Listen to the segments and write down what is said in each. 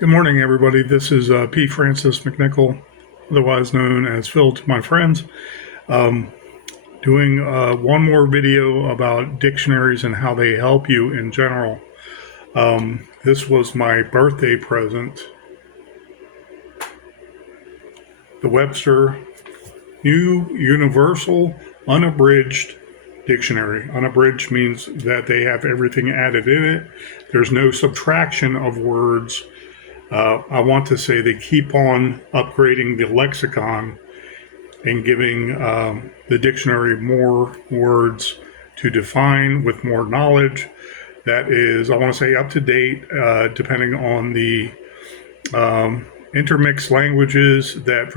Good morning, everybody. This is P. Francis McNichol, otherwise known as Phil to my friends, doing one more video about dictionaries and how they help you in general. This was my birthday present, the Webster New Universal Unabridged Dictionary. Unabridged means that they have everything added in it. There's no subtraction of words. I want to say they keep on upgrading the lexicon and giving the dictionary more words to define with more knowledge. That is, I want to say, up to date, depending on the intermixed languages that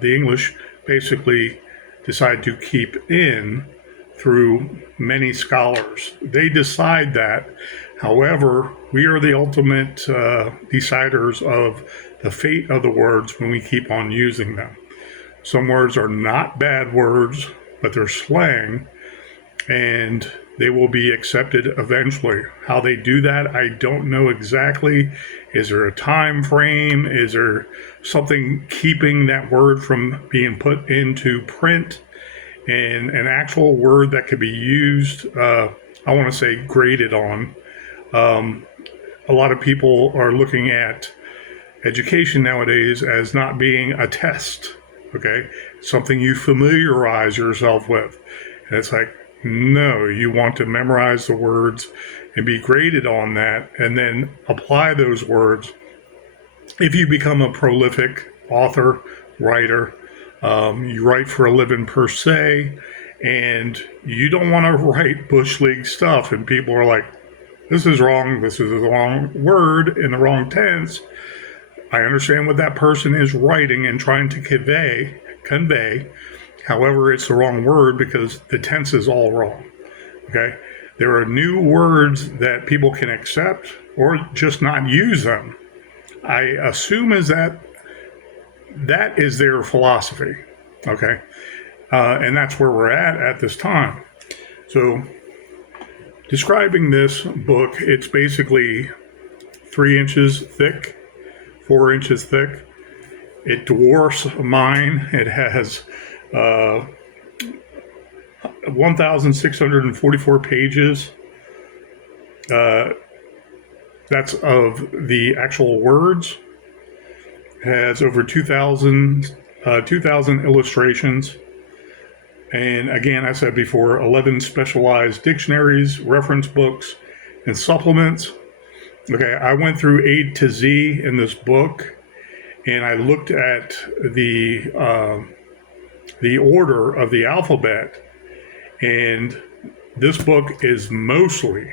the English basically decide to keep in through many scholars. They decide that. However, we are the ultimate deciders of the fate of the words when we keep on using them. Some words are not bad words, but they're slang, and they will be accepted eventually. How they do that, I don't know exactly. Is there a time frame? Is there something keeping that word from being put into print? And an actual word that could be used, I want to say graded on. A lot of people are looking at education nowadays as not being a test, okay? Something you familiarize yourself with. And it's like, no, you want to memorize the words and be graded on that and then apply those words. If you become a prolific author, writer, you write for a living per se, and you don't want to write Bush League stuff, and people are like, this is wrong, this is the wrong word in the wrong tense. I understand what that person is writing and trying to convey. However, it's the wrong word because the tense is all wrong. Okay? There are new words that people can accept or just not use them. I assume that is their philosophy. Okay? And that's where we're at this time. So, describing this book, it's basically 3 inches thick, 4 inches thick. It dwarfs mine. It has 1,644 pages. That's of the actual words. It has over 2,000 illustrations. And again, I said before, 11 specialized dictionaries, reference books, and supplements. Okay, I went through A to Z in this book, and I looked at the order of the alphabet, and this book is mostly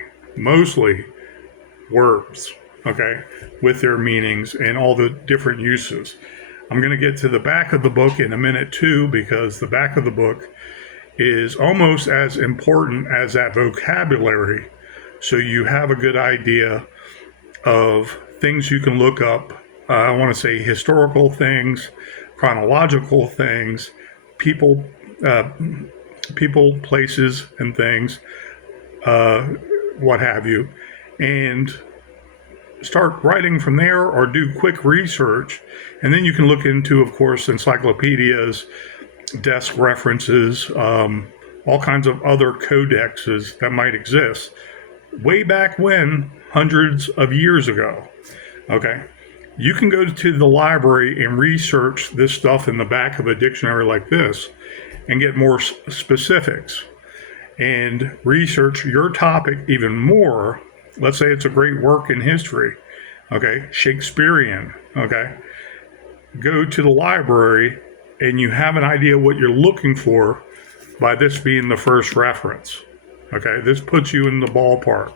words, okay, with their meanings and all the different uses. I'm going to get to the back of the book in a minute too, because the back of the book is almost as important as that vocabulary, so you have a good idea of things you can look up. I want to say historical things, chronological things, people, places, and things, what have you, and start writing from there or do quick research. And then you can look into, of course, encyclopedias, desk references, all kinds of other codexes that might exist way back when, hundreds of years ago. Okay, you can go to the library and research this stuff in the back of a dictionary like this and get more specifics and research your topic even more. Let's say it's a great work in history, okay, Shakespearean, okay. Go to the library and you have an idea what you're looking for by this being the first reference, okay. This puts you in the ballpark.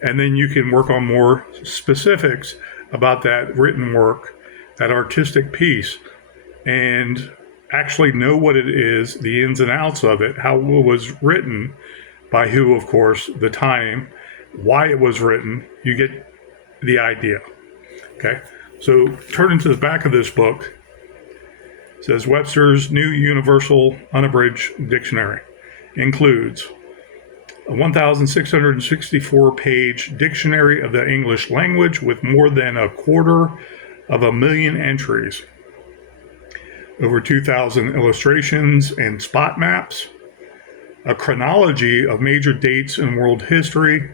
And then you can work on more specifics about that written work, that artistic piece, and actually know what it is, the ins and outs of it, how it was written, by who, of course, the time, why it was written. You get the idea. Okay, so turning to the back of this book, it says Webster's New Universal Unabridged Dictionary includes a 1,664 page dictionary of the English language with more than 250,000 entries, over 2,000 illustrations and spot maps, a chronology of major dates in world history,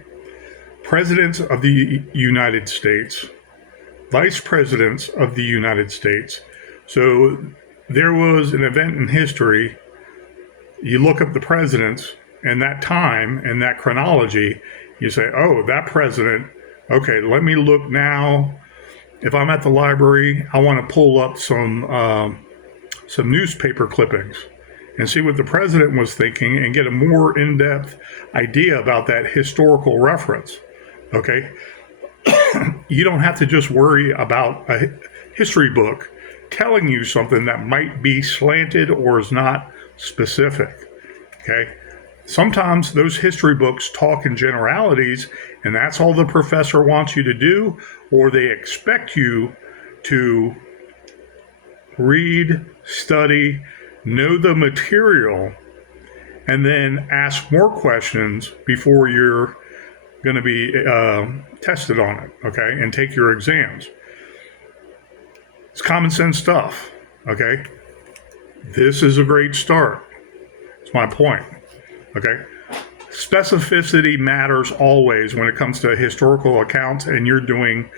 presidents of the United States, vice presidents of the United States. So there was an event in history. You look up the presidents and that time and that chronology, you say, oh, that president, okay, let me look now. If I'm at the library, I want to pull up some newspaper clippings and see what the president was thinking and get a more in-depth idea about that historical reference. Okay? You don't have to just worry about a history book telling you something that might be slanted or is not specific. Okay? Sometimes those history books talk in generalities, and that's all the professor wants you to do, or they expect you to read, study, know the material, and then ask more questions before you're going to be tested on it, okay, and take your exams. It's common sense stuff, okay? This is a great start. It's my point, okay? Specificity matters always when it comes to historical accounts and you're doing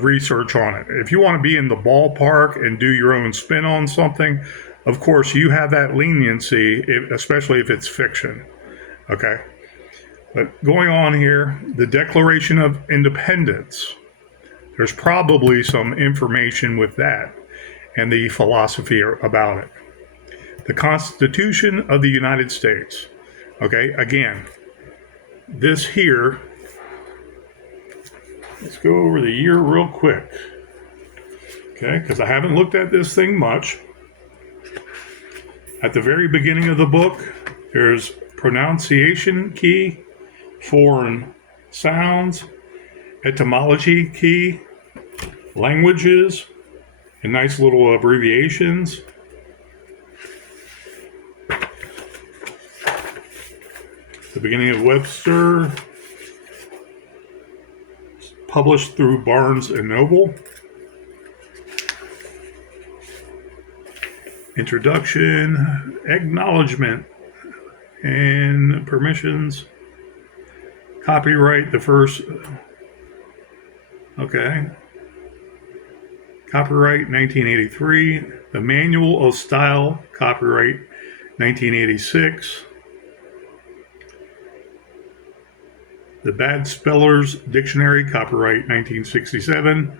research on it. If you want to be in the ballpark and do your own spin on something, of course, you have that leniency, especially if it's fiction, okay? But going on here, the Declaration of Independence, there's probably some information with that and the philosophy about it. The Constitution of the United States, okay? Again, this here, let's go over the year real quick, okay? Because I haven't looked at this thing much. At the very beginning of the book, there's pronunciation key, foreign sounds, etymology key, languages, and nice little abbreviations. The beginning of Webster, published through Barnes and Noble. Introduction, acknowledgement, and permissions. Copyright, the first, okay. Copyright 1983. The Manual of Style, copyright 1986. The Bad Spellers Dictionary, copyright 1967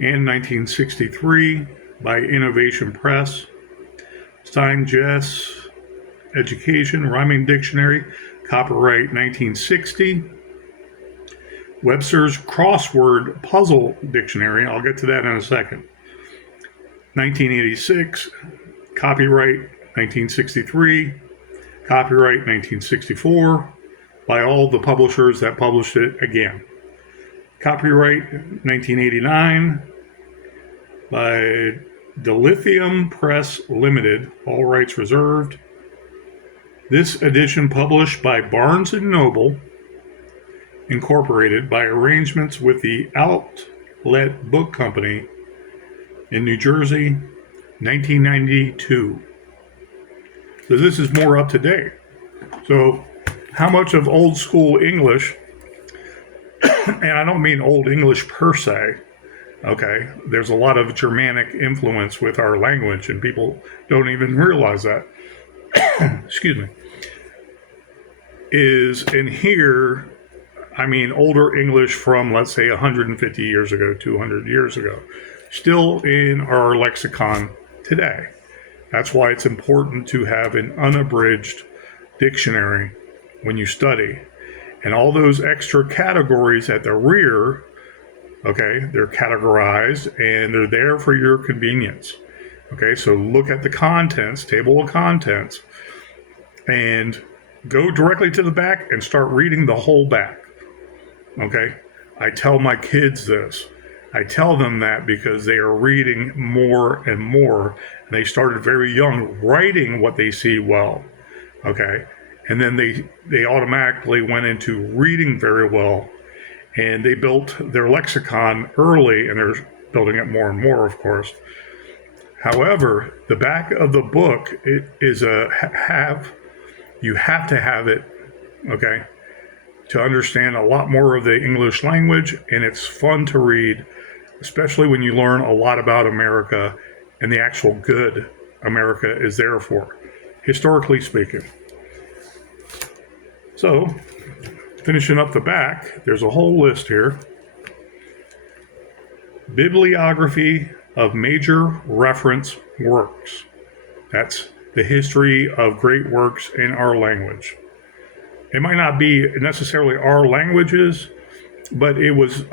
and 1963 by Innovation Press. Stein Jess Education Rhyming Dictionary, copyright 1960. Webster's Crossword Puzzle Dictionary, I'll get to that in a second. 1986, copyright 1963, copyright 1964, by all the publishers that published it again. Copyright 1989 by Dilithium Press Limited, all rights reserved. This edition published by Barnes & Noble, Incorporated, by arrangements with the Outlet Book Company in New Jersey, 1992. So this is more up to date. So how much of old school English, and I don't mean old English per se, okay, there's a lot of Germanic influence with our language and people don't even realize that, excuse me, is in here, I mean older English from, let's say, 150 years ago, 200 years ago, still in our lexicon today. That's why it's important to have an unabridged dictionary when you study. And all those extra categories at the rear, okay, they're categorized and they're there for your convenience. Okay, so look at the contents, table of contents, and go directly to the back and start reading the whole back. Okay, I tell my kids this. I tell them that because they are reading more and more. And they started very young writing what they see well. Okay, and then they automatically went into reading very well, and they built their lexicon early, and they're building it more and more, of course. However, the back of the book it is a have you have to have it, okay, to understand a lot more of the English language, and it's fun to read, especially when you learn a lot about America and the actual good America is there for, historically speaking. So, finishing up the back, there's a whole list here. Bibliography of major reference works. That's the history of great works in our language. It might not be necessarily our languages, but it was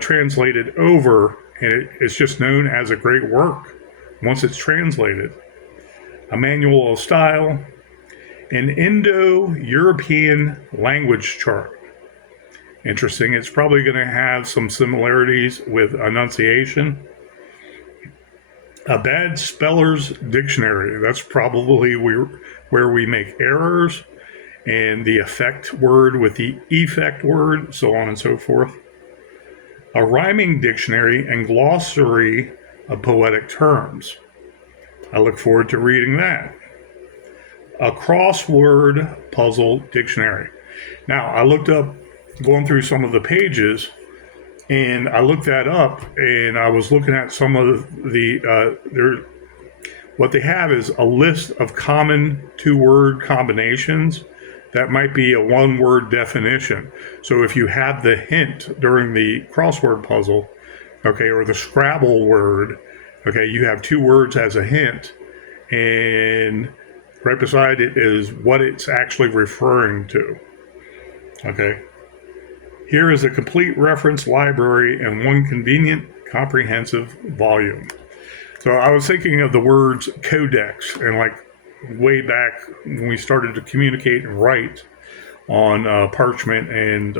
translated over, and it's just known as a great work once it's translated. A manual of style, an Indo-European language chart. Interesting, it's probably going to have some similarities with enunciation. A bad speller's dictionary, that's probably where we make errors, and the effect word with the effect word, so on and so forth. A rhyming dictionary and glossary of poetic terms. I look forward to reading that. A crossword puzzle dictionary. Now, I looked up, going through some of the pages, and I looked that up, and I was looking at some of what they have is a list of common two-word combinations that might be a one-word definition. So if you have the hint during the crossword puzzle, okay, or the Scrabble word, okay, you have two words as a hint, and right beside it is what it's actually referring to, okay? Here is a complete reference library in one convenient, comprehensive volume. So I was thinking of the words codex, and like way back when we started to communicate and write on parchment and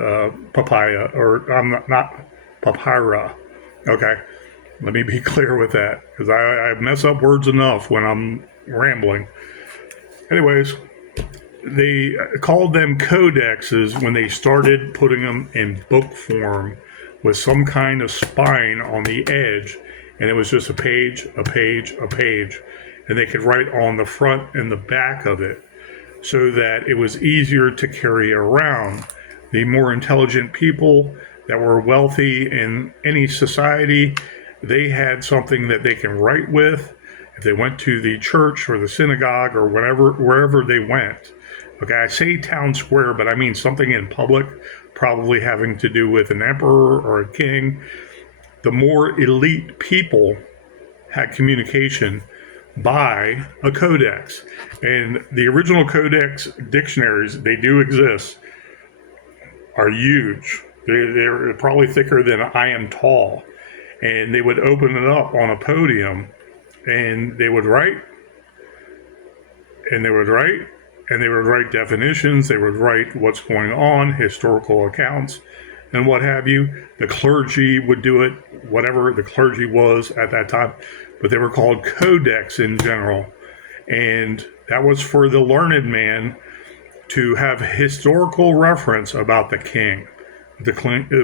papaya, or I'm not papyra. Okay, let me be clear with that, because I mess up words enough when I'm rambling. Anyways, they called them codexes when they started putting them in book form with some kind of spine on the edge, and it was just a page, a page, a page, and they could write on the front and the back of it so that it was easier to carry around. The more intelligent people that were wealthy in any society, they had something that they can write with if they went to the church or the synagogue or wherever they went. Okay, I say town square, but I mean something in public, probably having to do with an emperor or a king. The more elite people had communication by a codex. And the original codex dictionaries, they do exist, are huge. They're probably thicker than I am tall. And they would open it up on a podium, and they would write, and they would write, and they would write definitions, they would write what's going on, historical accounts, and what have you. The clergy would do it, whatever the clergy was at that time, but they were called codex in general. And that was for the learned man to have historical reference about the king,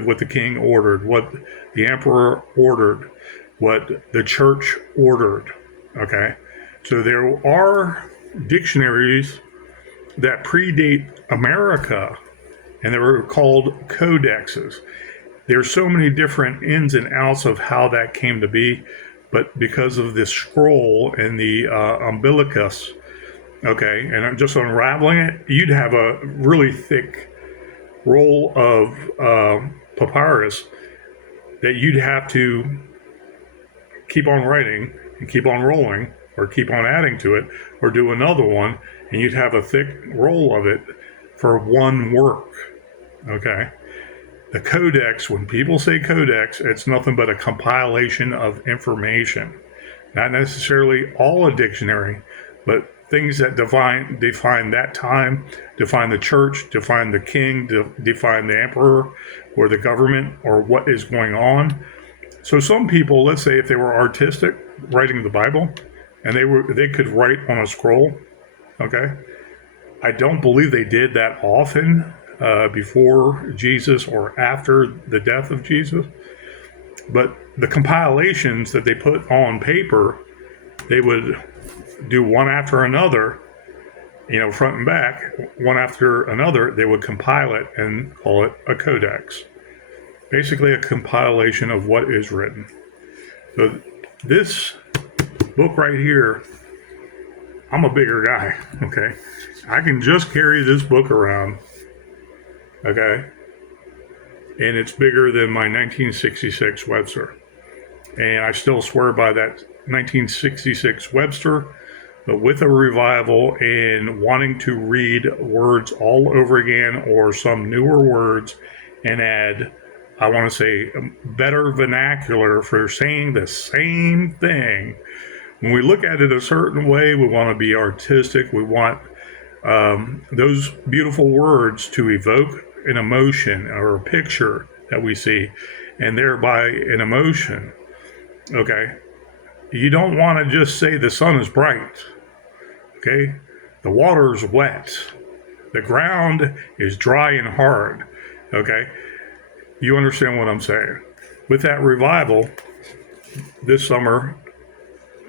what the king ordered, what the emperor ordered, what the church ordered. Okay, so there are dictionaries that predate America, and they were called codexes. There's so many different ins and outs of how that came to be, but because of this scroll and the umbilicus, okay, and I'm just unraveling it, you'd have a really thick roll of papyrus that you'd have to keep on writing and keep on rolling, or keep on adding to it, or do another one, and you'd have a thick roll of it for one work. Okay? The codex, when people say codex, it's nothing but a compilation of information. Not necessarily all a dictionary, but things that define that time, define the church, define the king, define the emperor, or the government, or what is going on. So some people, let's say if they were artistic, writing the Bible, and they could write on a scroll, okay? I don't believe they did that often before Jesus or after the death of Jesus. But the compilations that they put on paper, they would do one after another, front and back, one after another. They would compile it and call it a codex. Basically, a compilation of what is written. So this book right here, I'm a bigger guy, okay? I can just carry this book around, okay? And it's bigger than my 1966 Webster. And I still swear by that 1966 Webster, but with a revival and wanting to read words all over again or some newer words and add, I want to say, better vernacular for saying the same thing. When we look at it a certain way, we want to be artistic. We want those beautiful words to evoke an emotion or a picture that we see, and thereby an emotion. Okay? You don't want to just say the sun is bright. Okay? The water is wet. The ground is dry and hard. Okay? You understand what I'm saying? With that revival, this summer,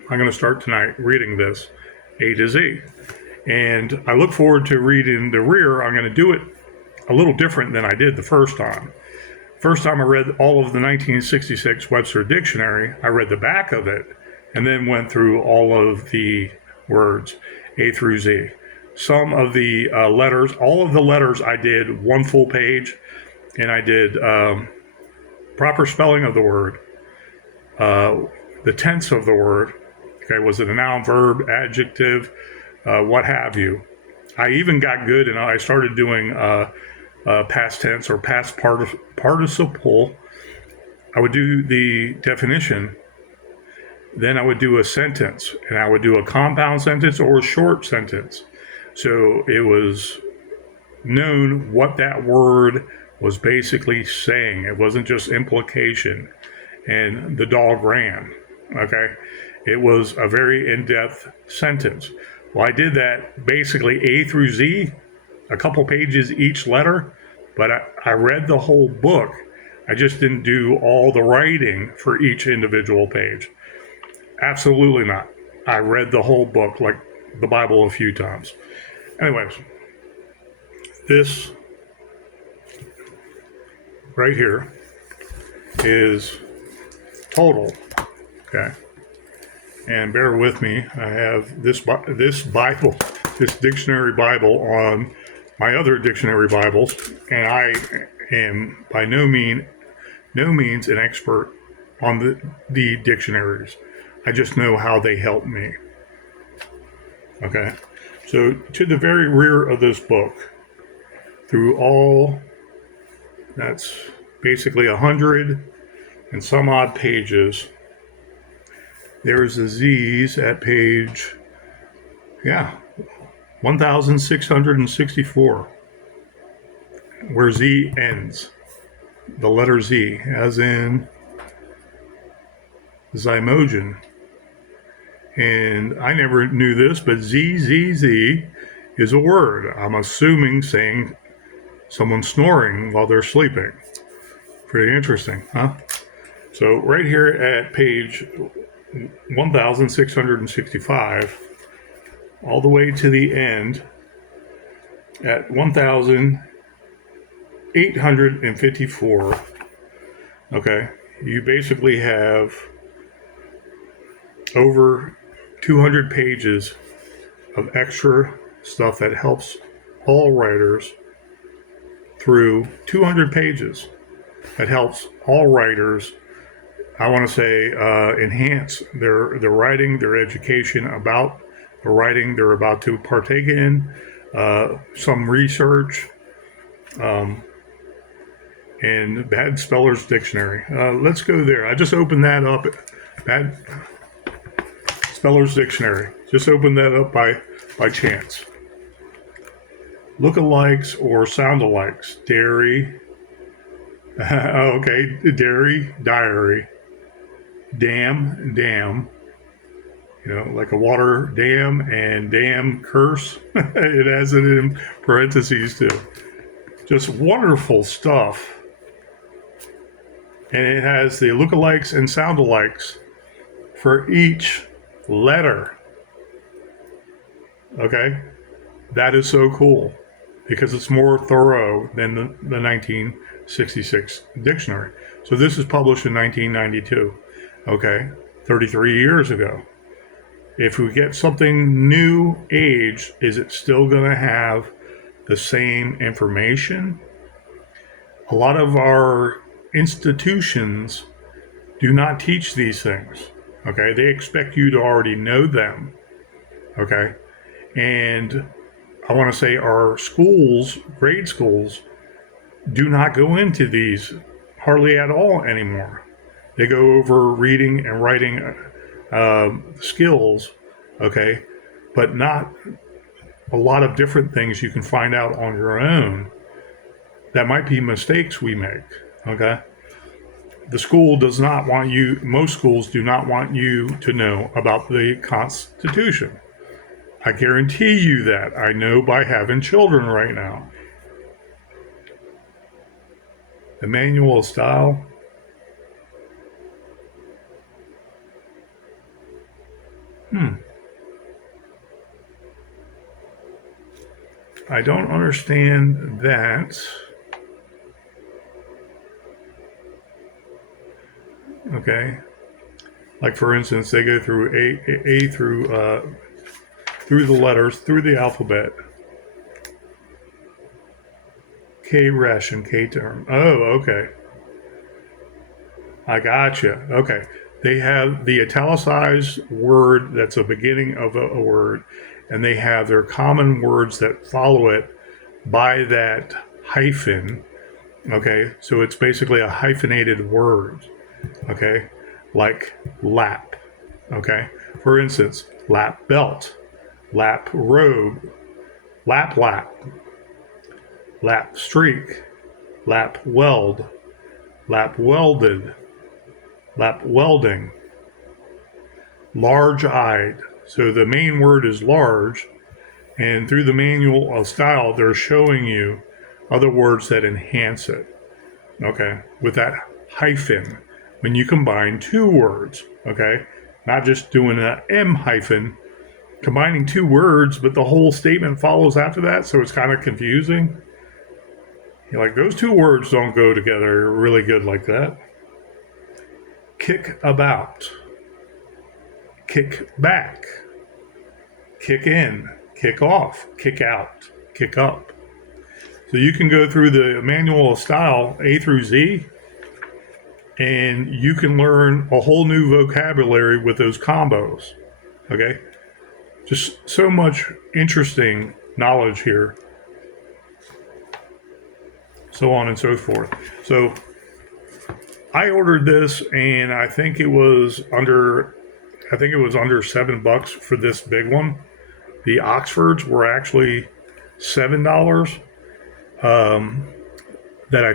I'm going to start tonight reading this A to Z. And I look forward to reading the rear. I'm going to do it a little different than I did the first time. First time I read all of the 1966 Webster Dictionary, I read the back of it and then went through all of the words A through Z. Some of the letters, all of the letters I did one full page, and I did proper spelling of the word, the tense of the word. Okay, was it a noun, verb, adjective, what have you. I even got good and I started doing past tense or past participle. I would do the definition, then I would do a sentence, and I would do a compound sentence or a short sentence. So it was known what that word was basically saying. It wasn't just implication. And the dog ran. Okay? It was a very in-depth sentence. Well, I did that basically A through Z, a couple pages each letter, but I read the whole book. I just didn't do all the writing for each individual page. Absolutely not. I read the whole book, like the Bible, a few times. Anyways, this right here is total, okay? And bear with me, I have this Bible, this dictionary Bible on my other dictionary Bibles, and I am by no means an expert on the dictionaries. I just know how they help me. Okay, so to the very rear of this book, through all, that's basically 100 and some odd pages, there's the Z's at page, 1664, where Z ends. The letter Z, as in Zymogen. And I never knew this, but ZZZ is a word. I'm assuming saying someone snoring while they're sleeping. Pretty interesting, huh? So right here at page 1665, all the way to the end at 1854, okay, you basically have over 200 pages of extra stuff that helps all writers through 200 pages that helps all writers, I want to say, enhance their writing, their education about the writing they're about to partake in, some research, and Bad Speller's Dictionary. Let's go there. I just opened that up. Bad Speller's Dictionary. Just opened that up by chance. Lookalikes or sound-alikes. Dairy. Okay, dairy, diary. Dam. like a water dam and dam curse. It has it in parentheses too. Just wonderful stuff. And it has the lookalikes and soundalikes for each letter. Okay? That is so cool because it's more thorough than the 1966 dictionary. So this is published in 1992. Okay? 33 years ago. If we get something new age, is it still going to have the same information? A lot of our institutions do not teach these things. Okay, they expect you to already know them. Okay, and I want to say our schools, grade schools, do not go into these hardly at all anymore. They go over reading and writing skills, okay, but not a lot of different things you can find out on your own that might be mistakes we make, okay? The school does not want you, most schools do not want you to know about the Constitution. I guarantee you that. I know by having children right now. The manual of style. I don't understand that. Okay. Like for instance, they go through A through the letters, through the alphabet. K resh and K term. Oh, okay. I gotcha. Okay. They have the italicized word that's a beginning of a word, and they have their common words that follow it by that hyphen. Okay. So it's basically a hyphenated word. Okay. Like lap. Okay. For instance, lap belt, lap robe, lap, lap streak, lap weld, lap welded, lap welding, large-eyed. So the main word is large, and through the manual of style, they're showing you other words that enhance it. Okay, with that hyphen, when you combine two words, okay, not just doing an M hyphen, combining two words, but the whole statement follows after that, so it's kind of confusing. You're like, those two words don't go together really good like that. Kick about, kick back, kick in, kick off, kick out, kick up. So you can go through the manual of style A through Z, and you can learn a whole new vocabulary with those combos. Okay? Just so much interesting knowledge here. So on and so forth. So I ordered this, and I think it was under $7 for this big one. The Oxfords were actually $7 that I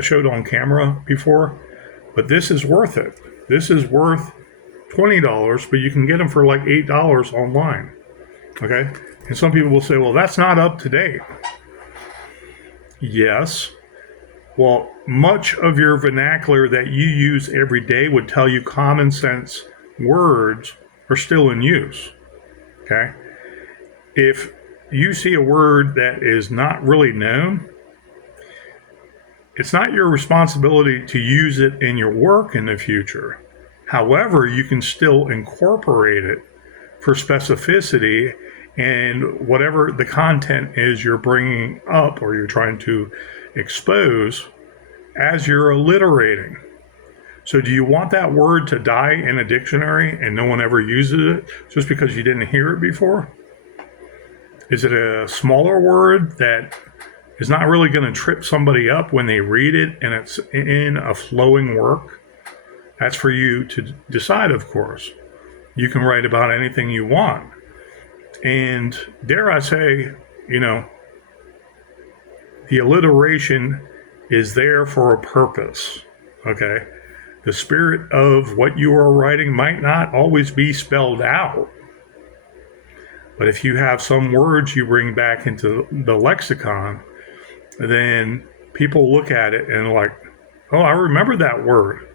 showed on camera before, but this is worth it. This is worth $20, but you can get them for like $8 online. Okay, and some people will say, "Well, that's not up to date." Yes. Well, much of your vernacular that you use every day would tell you common sense words are still in use. Okay? If you see a word that is not really known, it's not your responsibility to use it in your work in the future. However, you can still incorporate it for specificity and whatever the content is you're bringing up or you're trying to expose as you're alliterating. So do you want that word to die in a dictionary and no one ever uses it just because you didn't hear it before? Is it a smaller word that is not really going to trip somebody up when they read it and it's in a flowing work? That's for you to decide, of course. You can write about anything you want. And dare I say, the alliteration is there for a purpose, okay? The spirit of what you are writing might not always be spelled out. But if you have some words you bring back into the lexicon, then people look at it and like, oh, I remember that word.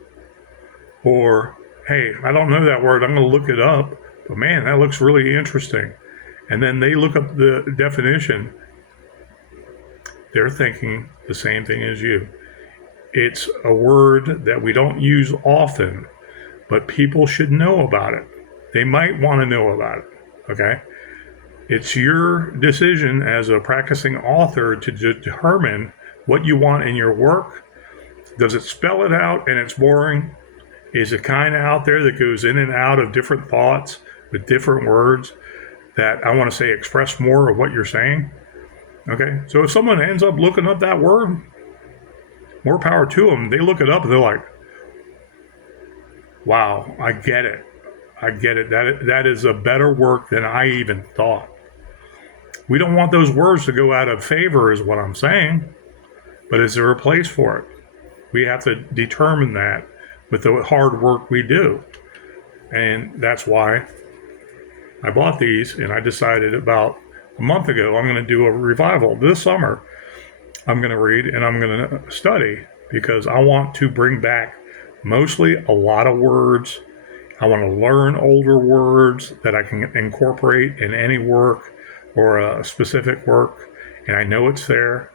Or, hey, I don't know that word. I'm going to look it up. But man, that looks really interesting. And then they look up the definition. They're thinking the same thing as you. It's a word that we don't use often, but people should know about it. They might want to know about it. Okay? It's your decision as a practicing author to determine what you want in your work. Does it spell it out and it's boring? Is it kind of out there that goes in and out of different thoughts with different words that I want to say express more of what you're saying? Okay, so if someone ends up looking up that word, more power to them. They look it up and they're like, wow, I get it. I get it. That is a better work than I even thought. We don't want those words to go out of favor is what I'm saying, but is there a place for it? We have to determine that with the hard work we do. And that's why I bought these, and I decided about a month ago I'm going to do a revival this summer. I'm going to read and I'm going to study because I want to bring back mostly a lot of words. I want to learn older words that I can incorporate in any work or a specific work, and I know it's there,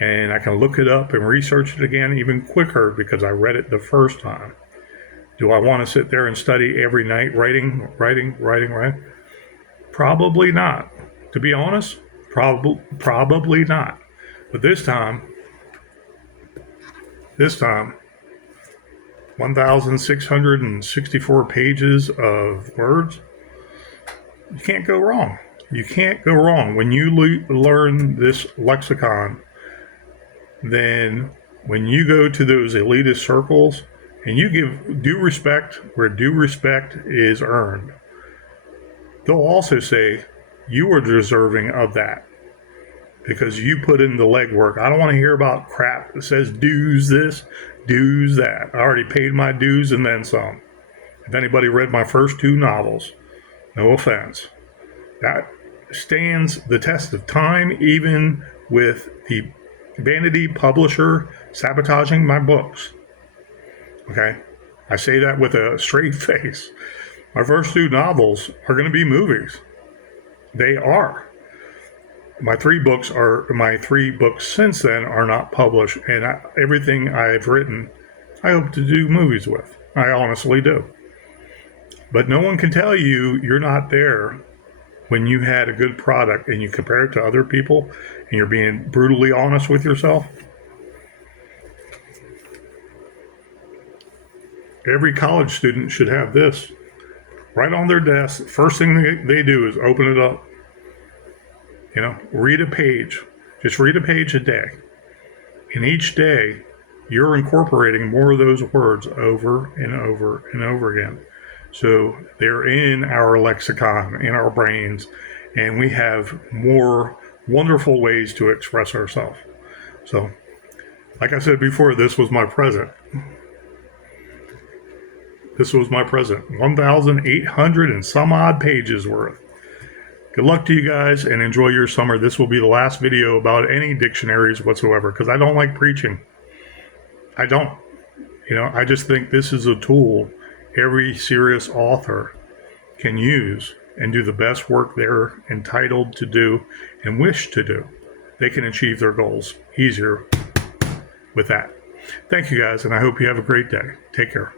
and I can look it up and research it again even quicker because I read it the first time. Do I want to sit there and study every night, writing? Probably not. To be honest, probably not. But this time, 1,664 pages of words, you can't go wrong. You can't go wrong. When you learn this lexicon, then when you go to those elitist circles and you give due respect where due respect is earned, they'll also say you are deserving of that because you put in the legwork. I don't want to hear about crap that says dues this, dues that. I already paid my dues and then some. If anybody read my first 2 novels, no offense, that stands the test of time, even with the vanity publisher sabotaging my books. Okay? I say that with a straight face. My first 2 novels are going to be movies. They are. My 3 books since then are not published, and everything I've written, I hope to do movies with. I honestly do. But no one can tell you you're not there when you had a good product and you compare it to other people and you're being brutally honest with yourself. Every college student should have this right on their desk. First thing they do is open it up. Read a page. Just read a page a day. And each day, you're incorporating more of those words over and over and over again. So they're in our lexicon, in our brains, and we have more wonderful ways to express ourselves. So, like I said before, this was my present. 1,800 and some odd pages worth. Good luck to you guys and enjoy your summer. This will be the last video about any dictionaries whatsoever because I don't like preaching. I don't. I just think this is a tool every serious author can use and do the best work they're entitled to do and wish to do. They can achieve their goals easier with that. Thank you guys, and I hope you have a great day. Take care.